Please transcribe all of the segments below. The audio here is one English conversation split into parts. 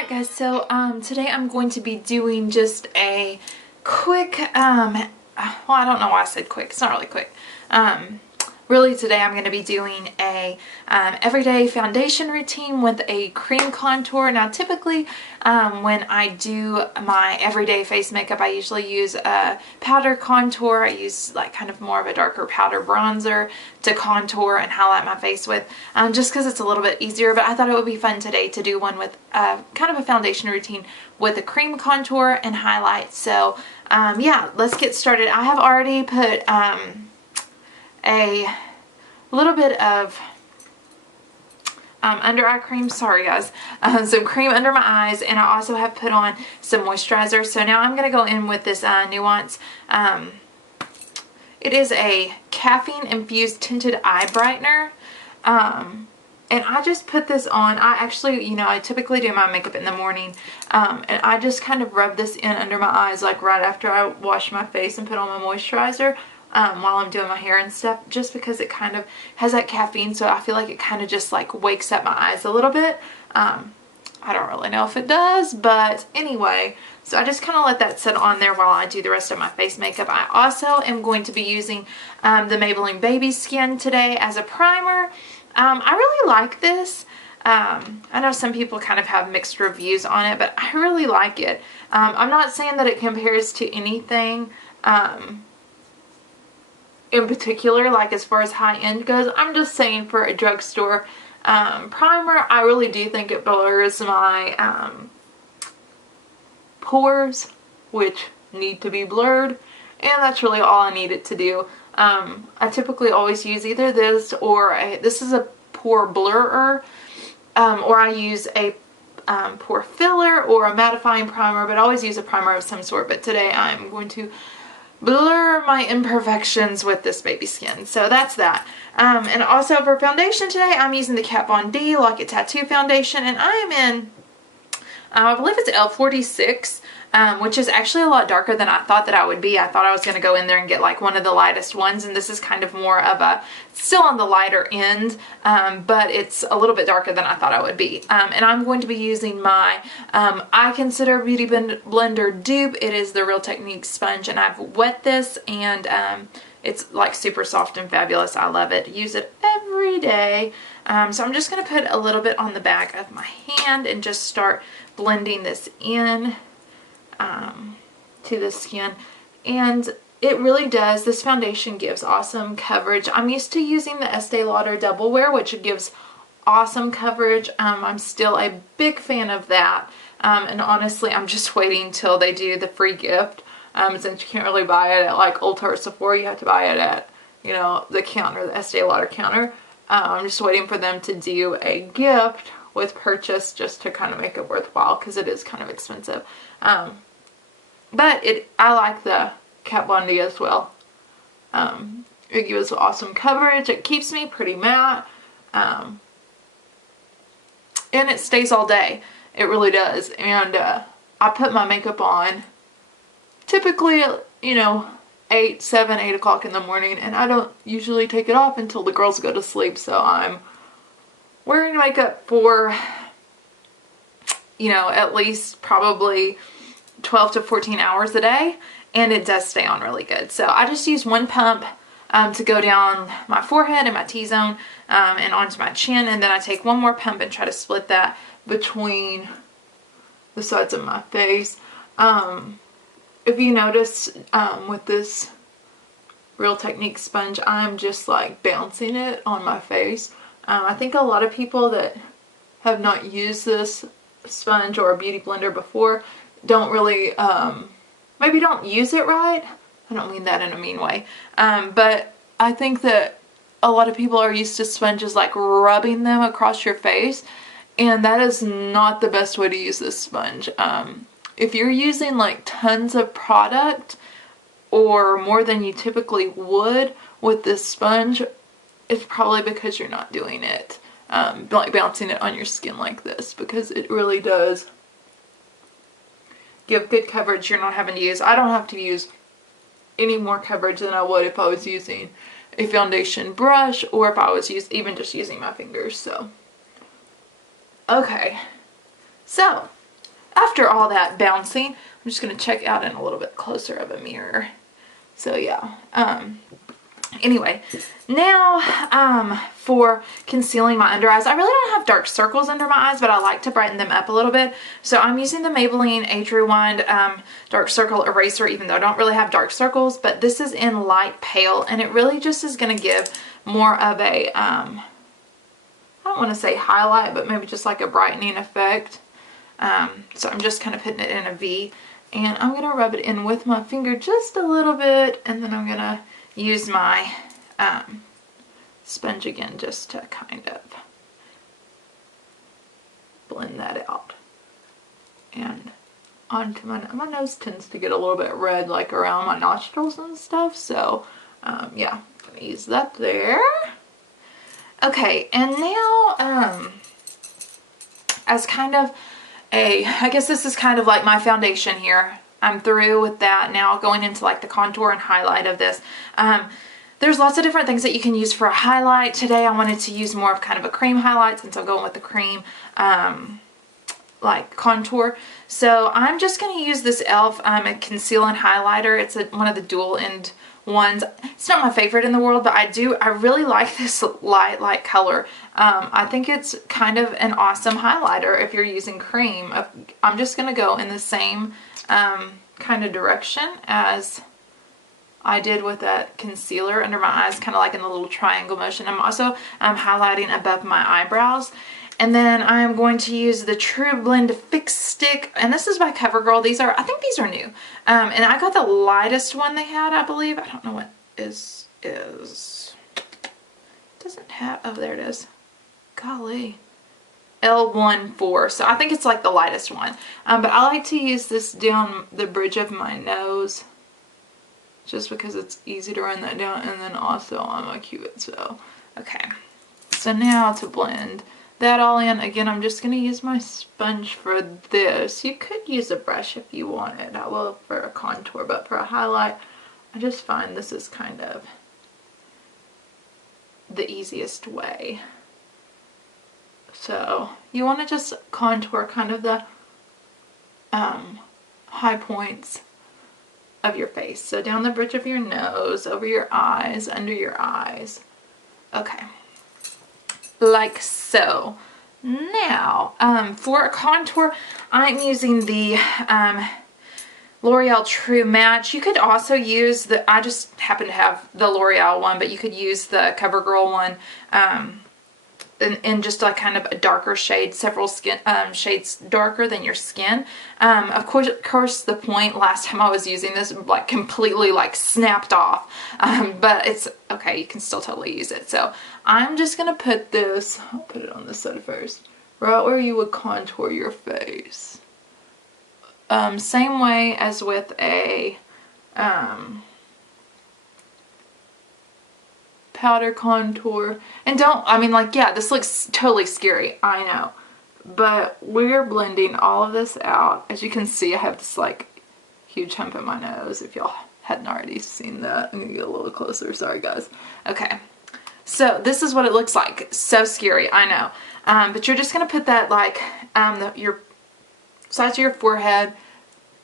Alright guys, so today I'm going to be doing just a quick, well, I don't know why I said quick, it's not really quick. Really today I'm going to be doing a everyday foundation routine with a cream contour. Now typically when I do my everyday face makeup, I usually use a powder contour. I use like kind of more of a darker powder bronzer to contour and highlight my face with, just because it's a little bit easier. But I thought it would be fun today to do one with kind of a foundation routine with a cream contour and highlight. So yeah, let's get started. I have already put a little bit of under eye cream, sorry guys, some cream under my eyes, and I also have put on some moisturizer. So now I'm going to go in with this Nuance. It is a caffeine infused tinted eye brightener, and I just put this on. I actually, you know, I typically do my makeup in the morning, and I just kind of rub this in under my eyes like right after I wash my face and put on my moisturizer. While I'm doing my hair and stuff, just because it kind of has that caffeine, so I feel like it kind of just like wakes up my eyes a little bit. I don't really know if it does, but anyway, so I just kind of let that sit on there while I do the rest of my face makeup. I also am going to be using the Maybelline Baby Skin today as a primer. I really like this. I know some people kind of have mixed reviews on it, but I really like it. I'm not saying that it compares to anything in particular, like as far as high-end goes. I'm just saying for a drugstore primer, I really do think it blurs my pores, which need to be blurred, and that's really all I need it to do. I typically always use either this or this is a pore blurrer, or I use a pore filler or a mattifying primer, but I always use a primer of some sort. But today I'm going to blur my imperfections with this Baby Skin. So that's that. And also for foundation today, I'm using the Kat Von D Lock It Tattoo foundation, and I am in, I believe it's L46, which is actually a lot darker than I thought that I would be. I thought I was going to go in there and get like one of the lightest ones, and this is kind of more of a, still on the lighter end, but it's a little bit darker than I thought I would be. And I'm going to be using my, I consider Beauty Blender dupe. It is the Real Techniques sponge, and I've wet this, and it's like super soft and fabulous. I love it. Use it every day. So I'm just going to put a little bit on the back of my hand and just start blending this in to the skin. And it really does, this foundation gives awesome coverage. I'm used to using the Estee Lauder Double Wear, which gives awesome coverage. I'm still a big fan of that. And honestly, I'm just waiting till they do the free gift. Since you can't really buy it at like Ulta or Sephora, you have to buy it at, you know, the counter, the Estee Lauder counter. I'm just waiting for them to do a gift with purchase just to kind of make it worthwhile, because it is kind of expensive. But I like the Kat Von D as well. It gives awesome coverage. It keeps me pretty matte. And it stays all day. It really does. And I put my makeup on typically, you know, 7, 8 o'clock in the morning, and I don't usually take it off until the girls go to sleep. So I'm wearing makeup for, you know, at least probably 12 to 14 hours a day, and it does stay on really good. So I just use one pump to go down my forehead and my T-zone and onto my chin, and then I take one more pump and try to split that between the sides of my face. If you notice with this Real Techniques sponge, I'm just like bouncing it on my face. I think a lot of people that have not used this sponge or a beauty blender before don't really, maybe don't use it right. I don't mean that in a mean way. But I think that a lot of people are used to sponges like rubbing them across your face, and that is not the best way to use this sponge. If you're using like tons of product or more than you typically would with this sponge, it's probably because you're not doing it, like bouncing it on your skin like this, because it really does give good coverage. You're not having to use, I don't have to use any more coverage than I would if I was using a foundation brush, or if I was even just using my fingers. So okay, so after all that bouncing, I'm just going to check out in a little bit closer of a mirror. So yeah, anyway, now for concealing my under eyes. I really don't have dark circles under my eyes, but I like to brighten them up a little bit. So I'm using the Maybelline Age Rewind Dark Circle Eraser, even though I don't really have dark circles, but this is in light pale, and it really just is going to give more of a, I don't want to say highlight, but maybe just like a brightening effect. So I'm just kind of putting it in a V, and I'm going to rub it in with my finger just a little bit, and then I'm going to use my sponge again just to kind of blend that out. And onto my nose tends to get a little bit red, like around my nostrils and stuff, so yeah, I'm going to use that there. Okay, and now as kind of I guess this is kind of like my foundation here. I'm through with that now, going into like the contour and highlight of this. There's lots of different things that you can use for a highlight. Today I wanted to use more of kind of a cream highlight, since I'm going with the cream like contour. So I'm just going to use this e.l.f. A conceal and highlighter. It's one of the dual end ones. It's not my favorite in the world, but I really like this light color. I think it's kind of an awesome highlighter if you're using cream. I'm just going to go in the same kind of direction as I did with that concealer under my eyes, kind of like in the little triangle motion. I'm also highlighting above my eyebrows. And then I'm going to use the True Blend Fix Stick, and this is by CoverGirl. I think these are new. And I got the lightest one they had, I believe. I don't know what is. Doesn't have, oh, there it is. Golly. L14. So I think it's like the lightest one. But I like to use this down the bridge of my nose, just because it's easy to run that down, and then also on my cupid. So, okay. So now to blend that all in, again, I'm just going to use my sponge for this. You could use a brush if you wanted. I will for a contour, but for a highlight, I just find this is kind of the easiest way. So you want to just contour kind of the high points of your face. So down the bridge of your nose, over your eyes, under your eyes. Okay. Like so. Now, for a contour, I'm using the L'Oreal True Match. You could also use I just happen to have the L'Oreal one, but you course use the CoverGirl one in just like kind of a darker shade, several shades darker than your skin. Of course, the point last time I was using this like completely like snapped off, but it's okay. You can still totally use it. So I'm just gonna put this. I'll put it on this side first, right where you would contour your face. Same way as with a powder contour. And yeah, this looks totally scary, I know, but we're blending all of this out. As you can see, I have this like huge hump in my nose. If y'all hadn't already seen that, I'm gonna get a little closer. Sorry guys. Okay, so this is what it looks like. So scary, I know. But you're just gonna put that like your sides of your forehead,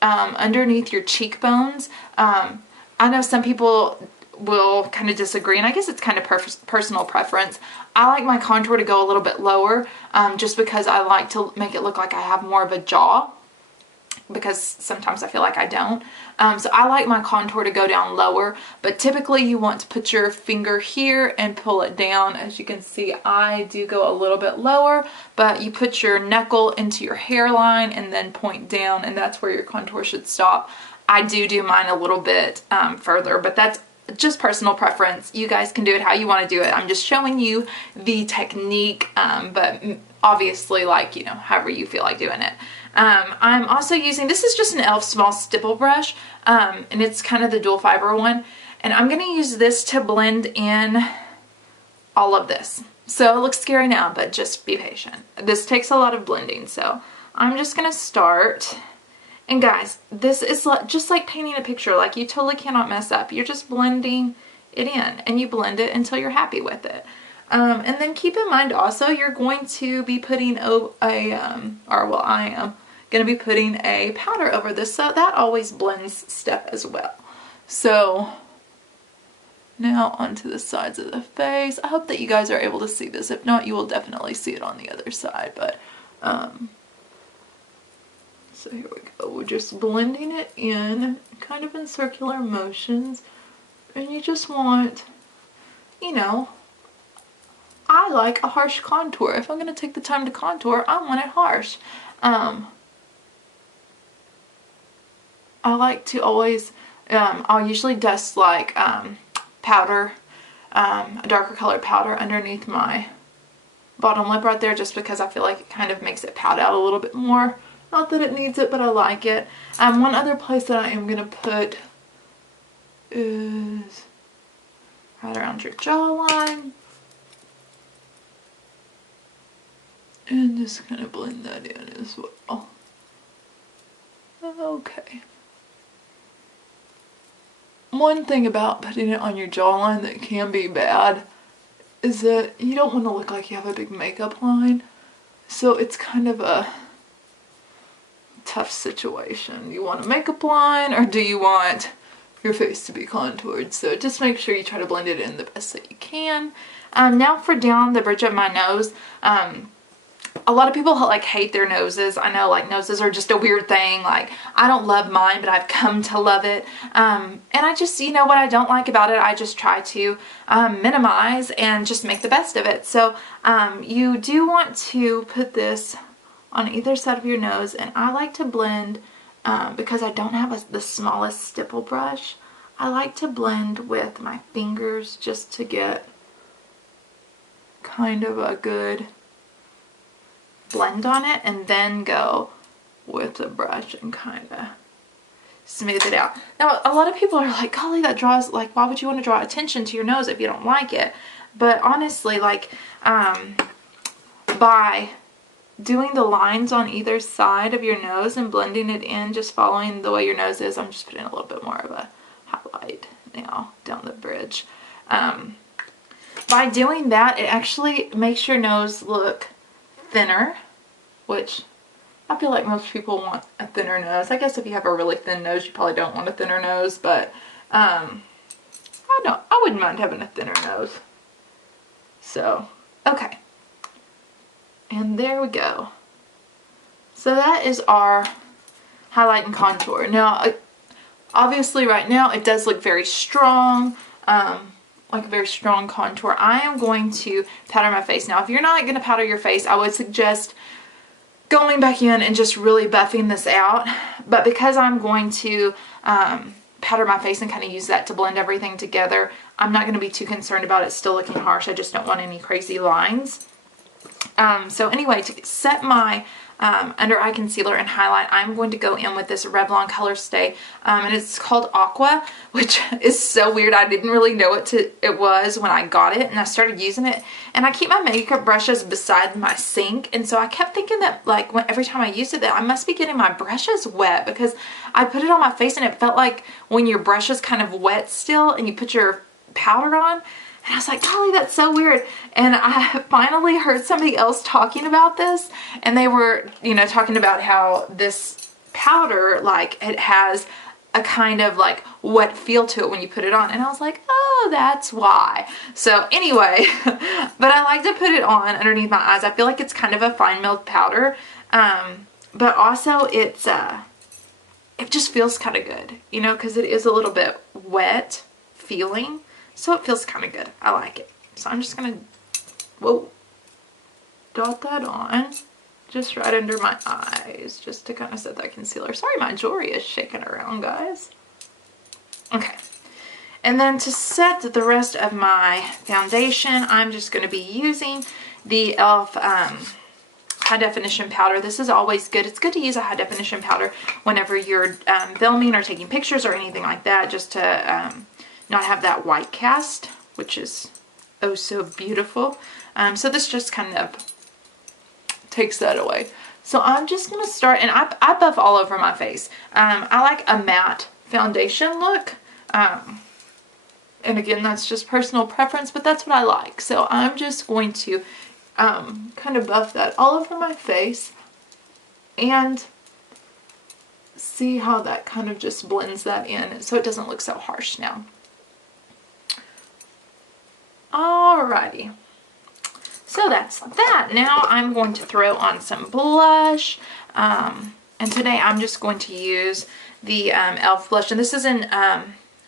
underneath your cheekbones. I know some people will kind of disagree, and I guess it's kind of personal preference. I like my contour to go a little bit lower, just because I like to make it look like I have more of a jaw, because sometimes I feel like I don't. So I like my contour to go down lower, but typically you want to put your finger here and pull it down. As you can see, I do go a little bit lower, but you put your knuckle into your hairline and then point down, and that's where your contour should stop. I do mine a little bit further, but that's just personal preference. You guys can do it how you want to do it. I'm just showing you the technique, but obviously, like, you know, however you feel like doing it. I'm also using, this is just an e.l.f. small stipple brush, and it's kind of the dual fiber one, and I'm going to use this to blend in all of this. So it looks scary now, but just be patient. This takes a lot of blending, so I'm just going to start. And guys, this is just like painting a picture. Like, you totally cannot mess up. You're just blending it in, and you blend it until you're happy with it. And then keep in mind also, you're going to be putting I am going to be putting a powder over this, so that always blends stuff as well. So now onto the sides of the face. I hope that you guys are able to see this. If not, you will definitely see it on the other side. But so here we go. We're just blending it in, kind of in circular motions. And you just want, you know, I like a harsh contour. If I'm going to take the time to contour, I want it harsh. I like to always, I'll usually dust like powder, a darker colored powder underneath my bottom lip right there, just because I feel like it kind of makes it pout out a little bit more. Not that it needs it, but I like it. One other place that I am going to put is right around your jawline. And just kind of blend that in as well. Okay. One thing about putting it on your jawline that can be bad is that you don't want to look like you have a big makeup line. So it's kind of a tough situation. You want a makeup line, or do you want your face to be contoured? So just make sure you try to blend it in the best that you can. Now for down the bridge of my nose. A lot of people like hate their noses. I know, like, noses are just a weird thing. Like, I don't love mine, but I've come to love it. And I just, you know, what I don't like about it, I just try to minimize and just make the best of it. So you do want to put this on either side of your nose, and I like to blend, because I don't have the smallest stipple brush, I like to blend with my fingers just to get kind of a good blend on it, and then go with the brush and kind of smooth it out. Now, a lot of people are like, golly, that draws, like, why would you want to draw attention to your nose if you don't like it? But honestly, like, by doing the lines on either side of your nose and blending it in, just following the way your nose is, I'm just putting a little bit more of a highlight now down the bridge. By doing that, it actually makes your nose look thinner, which I feel like most people want a thinner nose. I guess if you have a really thin nose, you probably don't want a thinner nose, but I wouldn't mind having a thinner nose. So, okay. And there we go. So that is our highlight and contour. Now, obviously right now it does look very strong, like a very strong contour. I am going to powder my face. Now, if you're not going to powder your face, I would suggest going back in and just really buffing this out. But because I'm going to powder my face and kind of use that to blend everything together, I'm not going to be too concerned about it still looking harsh. I just don't want any crazy lines. So anyway, to set my under eye concealer and highlight, I'm going to go in with this Revlon color stay, and it's called Aqua, which is so weird. I didn't really know it was when I got it, and I started using it. And I keep my makeup brushes beside my sink, and so I kept thinking that, like, every time I used it, that I must be getting my brushes wet, because I put it on my face and it felt like when your brush is kind of wet still and you put your powder on. And I was like, golly, that's so weird. And I finally heard somebody else talking about this, and they were, you know, talking about how this powder, like, it has a kind of like wet feel to it when you put it on. And I was like, oh, that's why. So anyway, but I like to put it on underneath my eyes. I feel like it's kind of a fine milled powder, but also it just feels kind of good, you know, because it is a little bit wet feeling. So it feels kind of good. I like it. So I'm just going to, dot that on just right under my eyes, just to kind of set that concealer. Sorry, my jewelry is shaking around, guys. Okay. And then to set the rest of my foundation, I'm just going to be using the e.l.f. high definition powder. This is always good. It's good to use a high definition powder whenever you're filming or taking pictures or anything like that, just to not have that white cast, which is oh so beautiful. So this just kind of takes that away. So I'm just going to start, and I buff all over my face. I like a matte foundation look. And again, that's just personal preference, but that's what I like. So I'm just going to kind of buff that all over my face. And see how that kind of just blends that in so it doesn't look so harsh now. Alrighty. So that's that. Now I'm going to throw on some blush. And today I'm just going to use the e.l.f. blush. And this is in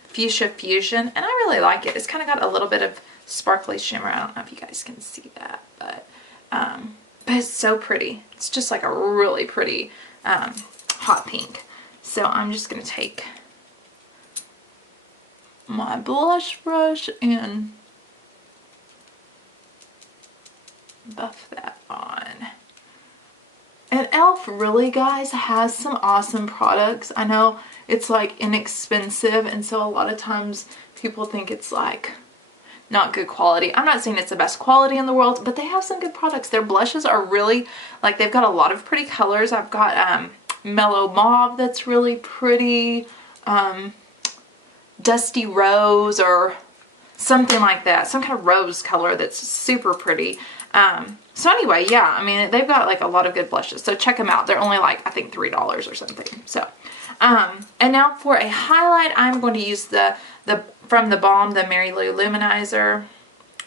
Fuchsia Fusion. And I really like it. It's kind of got a little bit of sparkly shimmer. I don't know if you guys can see that. But it's so pretty. It's just like a really pretty hot pink. So I'm just going to take my blush brush and buff that on. And e.l.f. really, guys, has some awesome products. I know it's like inexpensive, and so a lot of times people think it's like not good quality. I'm not saying it's the best quality in the world, but they have some good products. Their blushes are really, like, they've got a lot of pretty colors. I've got mellow mauve that's really pretty, dusty rose or something like that. Some kind of rose color that's super pretty. So anyway, yeah, I mean, they've got like a lot of good blushes, so check them out. They're only like, I think $3 or something. So, and now for a highlight, I'm going to use from the Balm, the Mary Lou Luminizer,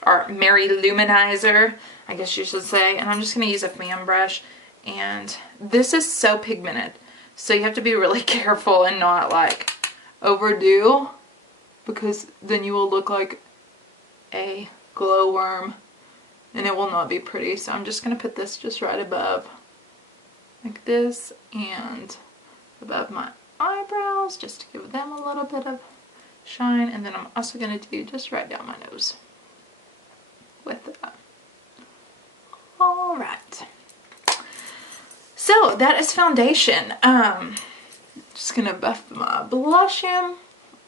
or Mary Luminizer, I guess you should say. And I'm just going to use a fan brush, and this is so pigmented, so you have to be really careful and not like overdo, because then you will look like a glowworm. And it will not be pretty. So I'm just going to put this just right above, like this, and above my eyebrows, just to give them a little bit of shine. And then I'm also going to do just right down my nose with that. Alright. So that is foundation. Just going to buff my blush in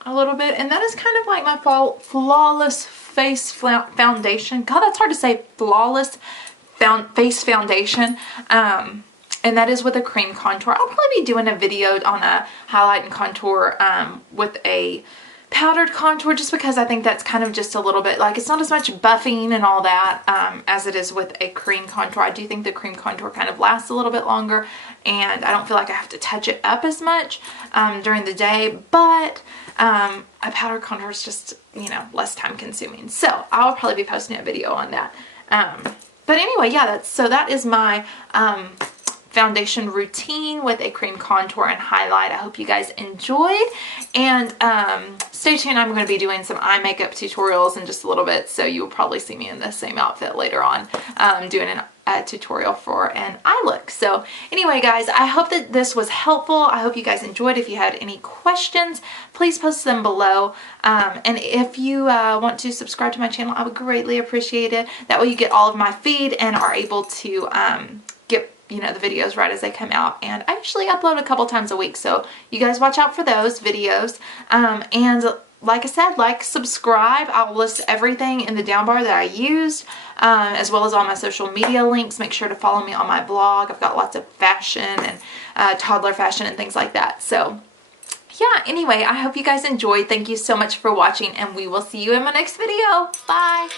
a little bit. And that is kind of like my flawless face foundation. God, that's hard to say. Flawless face foundation. And that is with a cream contour. I'll probably be doing a video on a highlight and contour with a powdered contour, just because I think that's kind of just a little bit, like, it's not as much buffing and all that as it is with a cream contour. I do think the cream contour kind of lasts a little bit longer, and I don't feel like I have to touch it up as much during the day, but a powder contour is just, you know, less time consuming. So I'll probably be posting a video on that. But anyway, yeah, that is my foundation routine with a cream contour and highlight. I hope you guys enjoyed, and stay tuned. I'm going to be doing some eye makeup tutorials in just a little bit, so you will probably see me in the same outfit later on doing a tutorial for an eye look. So anyway, guys, I hope that this was helpful. I hope you guys enjoyed. If you had any questions, please post them below. And if you want to subscribe to my channel, I would greatly appreciate it. That way you get all of my feed and are able to get, you know, the videos right as they come out. And I usually upload a couple times a week, so you guys watch out for those videos. And like I said, like, subscribe. I'll list everything in the down bar that I used, as well as all my social media links. Make sure to follow me on my blog. I've got lots of fashion and toddler fashion and things like that. So yeah, anyway, I hope you guys enjoyed. Thank you so much for watching, and we will see you in my next video. Bye!